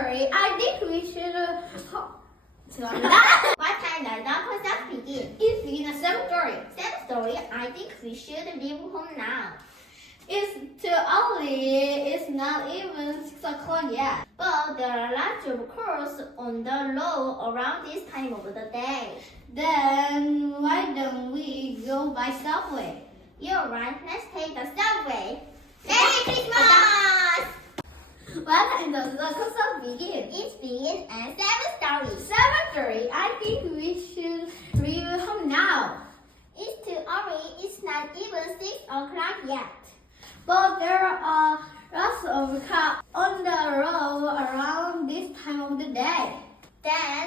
7:30. I think we should. What time does the concert begin? It's in 7:30. 7:30. I think we should leave home now. It's too early. It's not even 6 o'clock yet. But there are lots of cars on the road around this time of the day. Then why don't we go by subway? You're right. Let's take the subway. Merry Christmas! What time does the concert begin? It begins at 7:30. 7:30. I think we should leave home now. It's too early. It's not even 6 o'clock yet. But there are lots of cars on the road around this time of the day. Then